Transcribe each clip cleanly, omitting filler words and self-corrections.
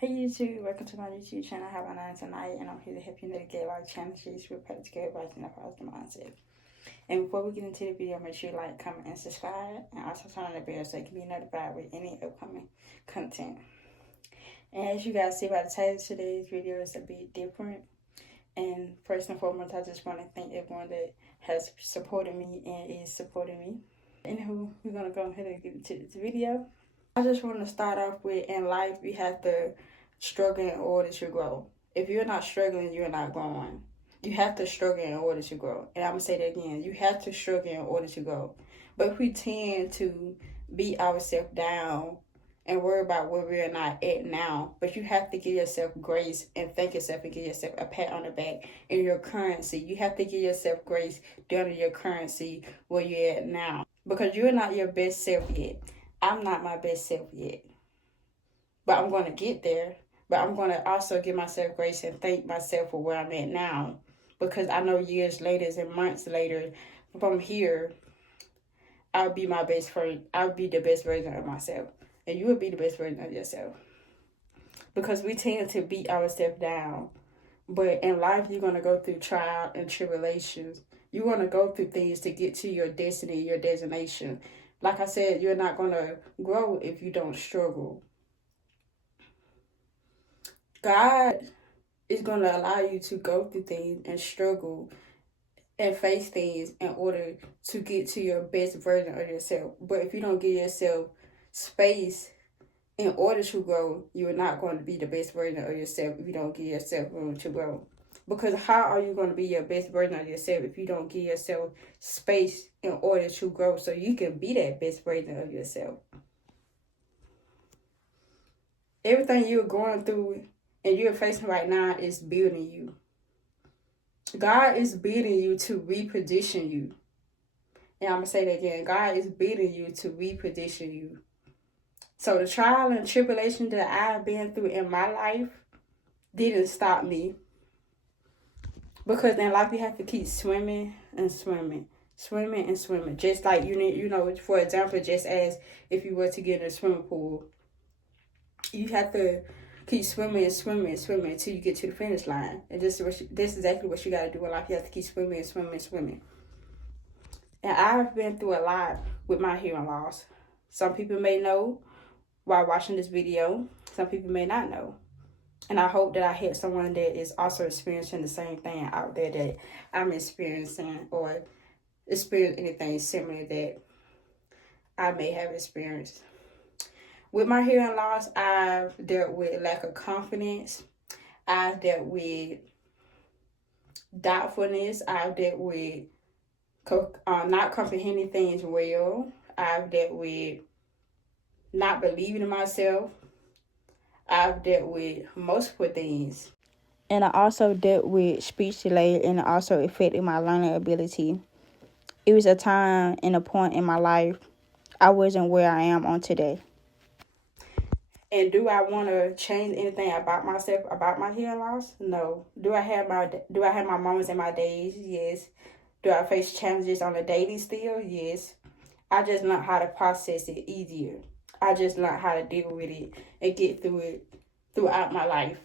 Hey YouTube, welcome to my YouTube channel. I have Anaya and I'm here to help you navigate life challenges with practical advice and a positive mindset. And before we get into the video, make sure you like, comment, and subscribe, and also turn on the bell so you can be notified with any upcoming content. And as you guys see by the title of today's video, it's a bit different. And first and foremost, I just want to thank everyone that has supported me and is supporting me. Anywho, we're gonna go ahead and get into this video. I just want to start off with, in life, you have to struggle in order to grow. If you're not struggling, you're not growing. You have to struggle in order to grow. And I'm going to say that again. You have to struggle in order to grow. But if we tend to beat ourselves down and worry about where we're not at now, but you have to give yourself grace and thank yourself and give yourself a pat on the back in your currency. You have to give yourself grace down to your currency where you're at now. Because you're not your best self yet. I'm not my best self yet. But I'm going to get there. But I'm going to also give myself grace and thank myself for where I'm at now. Because I know years later and months later, from here, I'll be my best friend. I'll be the best version of myself. And you will be the best version of yourself. Because we tend to beat ourselves down. But in life, you're going to go through trials and tribulations. You're going to go through things to get to your destiny, your destination. Like I said, you're not going to grow if you don't struggle. God is going to allow you to go through things and struggle and face things in order to get to your best version of yourself. But if you don't give yourself space in order to grow, you're not going to be the best version of yourself if you don't give yourself room to grow. Because how are you going to be your best version of yourself if you don't give yourself space in order to grow so you can be that best version of yourself? Everything you're going through and you're facing right now is building you. God is building you to reposition you. And I'm going to say that again. God is building you to reposition you. So the trial and tribulation that I've been through in my life didn't stop me. Because in life, you have to keep swimming and swimming. Swimming and swimming. Just like, for example, just as if you were to get in a swimming pool, you have to keep swimming and swimming and swimming until you get to the finish line. And this is exactly what you got to do in life. You have to keep swimming and swimming and swimming. And I've been through a lot with my hearing loss. Some people may know while watching this video. Some people may not know. And I hope that I help someone that is also experiencing the same thing out there that I'm experiencing, or experience anything similar that I may have experienced. With my hearing loss, I've dealt with lack of confidence. I've dealt with doubtfulness. I've dealt with not comprehending things well. I've dealt with not believing in myself. I've dealt with multiple things. And I also dealt with speech delay, and it also affected my learning ability. It was a time and a point in my life I wasn't where I am on today. And do I want to change anything about myself, about my hearing loss? No. Do I have my moments and my days? Yes. Do I face challenges on a daily still? Yes. I just learned how to process it easier. I just learned how to deal with it and get through it throughout my life.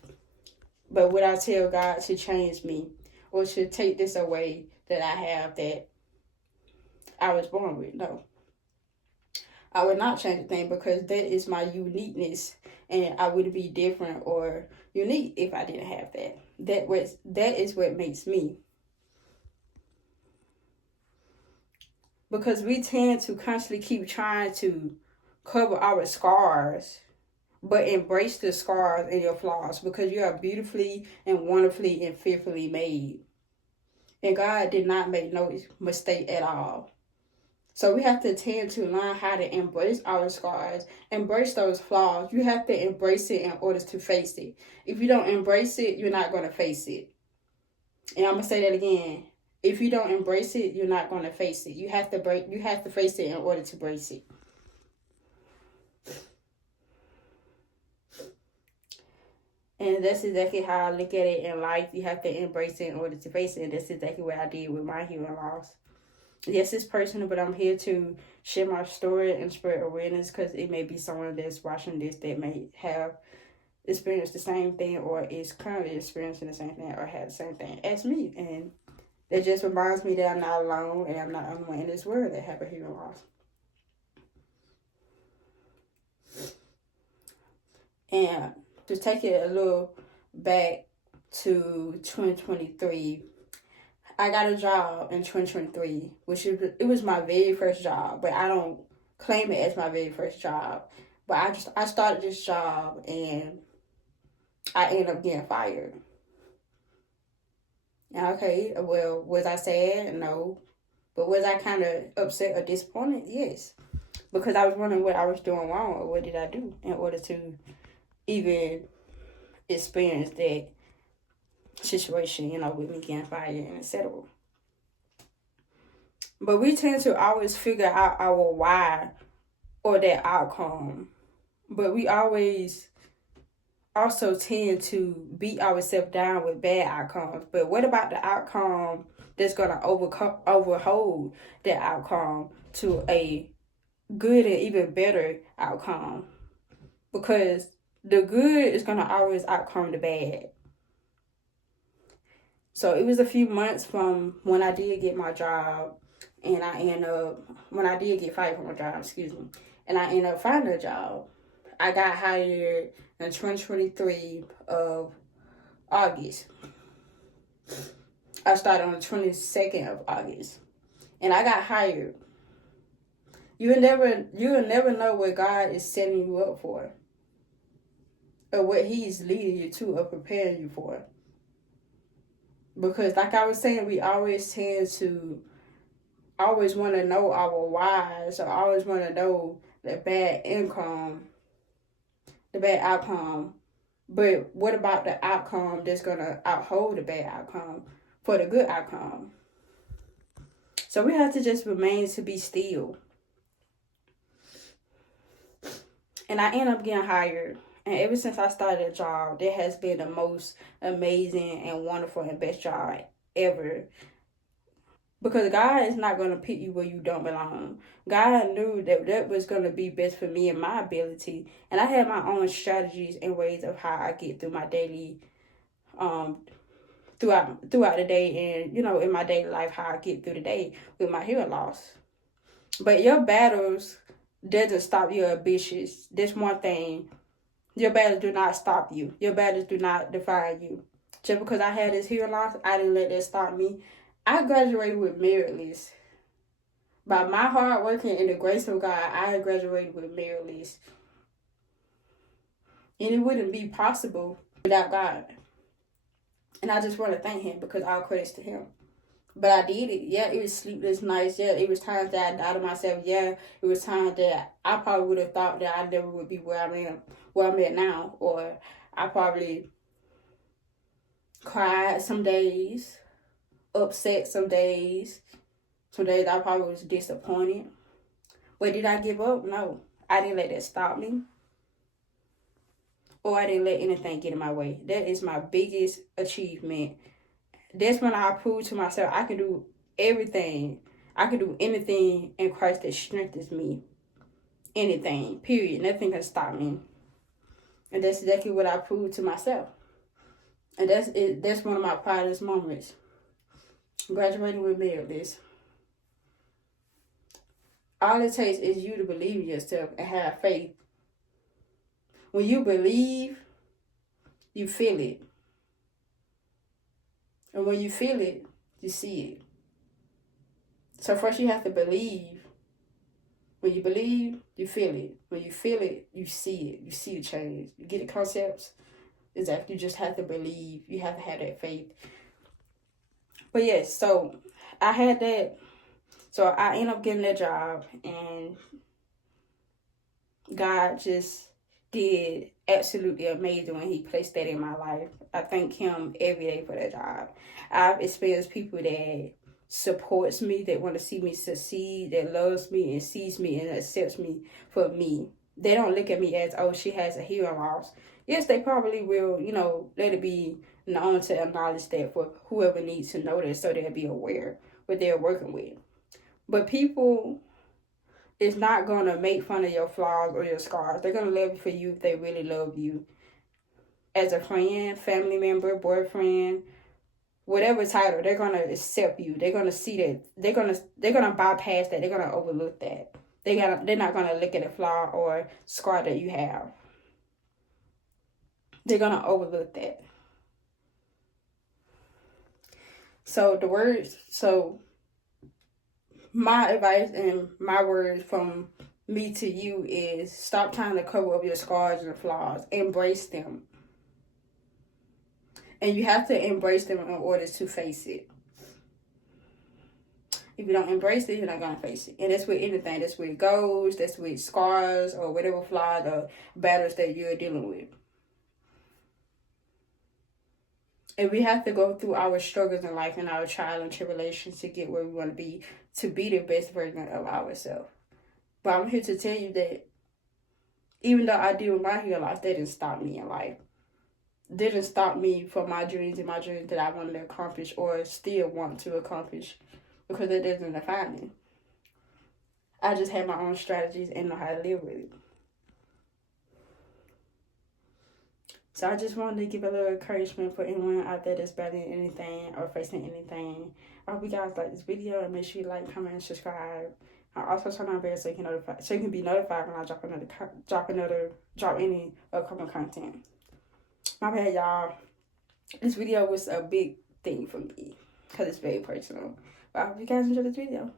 But would I tell God to change me or to take this away that I have that I was born with? No. I would not change a thing, because that is my uniqueness, and I wouldn't be different or unique if I didn't have that. That is what makes me. Because we tend to constantly keep trying to cover our scars, but embrace the scars and your flaws, because you are beautifully and wonderfully and fearfully made. And God did not make no mistake at all. So we have to tend to learn how to embrace our scars, embrace those flaws. You have to embrace it in order to face it. If you don't embrace it, you're not going to face it. And I'm going to say that again. If you don't embrace it, you're not going to face it. You have to face it in order to brace it. And that's exactly how I look at it in life. You have to embrace it in order to face it. And that's exactly what I did with my hearing loss. Yes, it's personal, but I'm here to share my story and spread awareness, because it may be someone that's watching this that may have experience the same thing or is currently experiencing the same thing or had the same thing as me. And that just reminds me that I'm not alone and I'm not the only one in this world that have a hearing loss. And to take it a little back to 2023, I got a job in 2023, which it was my very first job, but I don't claim it as my very first job. But I started this job and I ended up getting fired. Okay, well, was I sad? No. But was I kind of upset or disappointed? Yes. Because I was wondering what I was doing wrong or what did I do in order to even experience that situation, with me getting fired and etc. But we tend to always figure out our why or that outcome. But we always also tend to beat ourselves down with bad outcomes. But what about the outcome that's going to overhold that outcome to a good and even better outcome? Because the good is going to always outcome the bad. So it was a few months from when I did get my job, and when I did get fired from my job, and I ended up finding a job. I got hired in 2023 of August. I started on the 22nd of August, and I got hired. You'll never know what God is setting you up for, or what He's leading you to, or preparing you for. Because, like I was saying, we always tend to always want to know our whys, or always want to know the bad outcome. But what about the outcome that's going to outhold the bad outcome for the good outcome? So we have to just remain to be still. And I end up getting hired. And ever since I started a job, that has been the most amazing and wonderful and best job ever. Because God is not going to put you where you don't belong. God knew that was going to be best for me and my ability. And I had my own strategies and ways of how I get through my daily, throughout the day, and, in my daily life, how I get through the day with my hearing loss. But your battles doesn't stop your ambitions. That's one thing. Your battles do not stop you. Your battles do not define you. Just because I had this hearing loss, I didn't let that stop me. I graduated with merit list. By my hard work and the grace of God, I graduated with merit list. And it wouldn't be possible without God. And I just want to thank Him, because all credits to Him. But I did it. Yeah, it was sleepless nights. Yeah, it was times that I doubted myself. Yeah, it was times that I probably would have thought that I never would be where I'm at now. Or I probably cried some days, upset some days. Some days I probably was disappointed. But did I give up? No. I didn't let that stop me. Or I didn't let anything get in my way. That is my biggest achievement. That's when I proved to myself I can do everything. I can do anything in Christ that strengthens me. Anything. Period. Nothing can stop me. And that's exactly what I proved to myself. And that's it. That's one of my proudest moments. Graduating with merit list. All it takes is you to believe in yourself and have faith. When you believe, you feel it. And when you feel it, you see it. So first you have to believe. When you believe, you feel it. When you feel it, you see it. You see the change. You get the concepts? Exactly. You just have to believe. You have to have that faith. But yes, so I had that. So I ended up getting that job. And God just did absolutely amazing when He placed that in my life. I thank Him every day for that job. I've experienced people that supports me, that want to see me succeed, that loves me and sees me and accepts me for me. They don't look at me as, oh, she has a hearing loss. Yes, they probably will, let it be known to acknowledge that for whoever needs to know that, so they'll be aware what they're working with. But people is not going to make fun of your flaws or your scars. They're going to love you for you if they really love you. as a friend, family member, boyfriend, whatever title, they're gonna accept you. They're gonna see that. They're gonna bypass that. They're gonna overlook that. They're not gonna look at a flaw or scar that you have. They're gonna overlook that. So my advice and my words from me to you is stop trying to cover up your scars and flaws. Embrace them. And you have to embrace them in order to face it. If you don't embrace it, you're not going to face it. And that's with anything. That's with goals, that's with scars, or whatever flaws or battles that you're dealing with. And we have to go through our struggles in life and our trial and tribulations to get where we want to be the best version of ourselves. But I'm here to tell you that even though I deal with my healing life, that didn't stop me in life. Didn't stop me from my dreams and my dreams that I wanted to accomplish or still want to accomplish, because it doesn't define me. I just have my own strategies and know how to live with it. So I just wanted to give a little encouragement for anyone out there that's battling anything or facing anything. I hope you guys like this video, and make sure you like, comment, and subscribe. I also turn on bell so you can be notified when I drop any upcoming content. My bad, y'all. This video was a big thing for me because it's very personal. But I hope you guys enjoyed this video.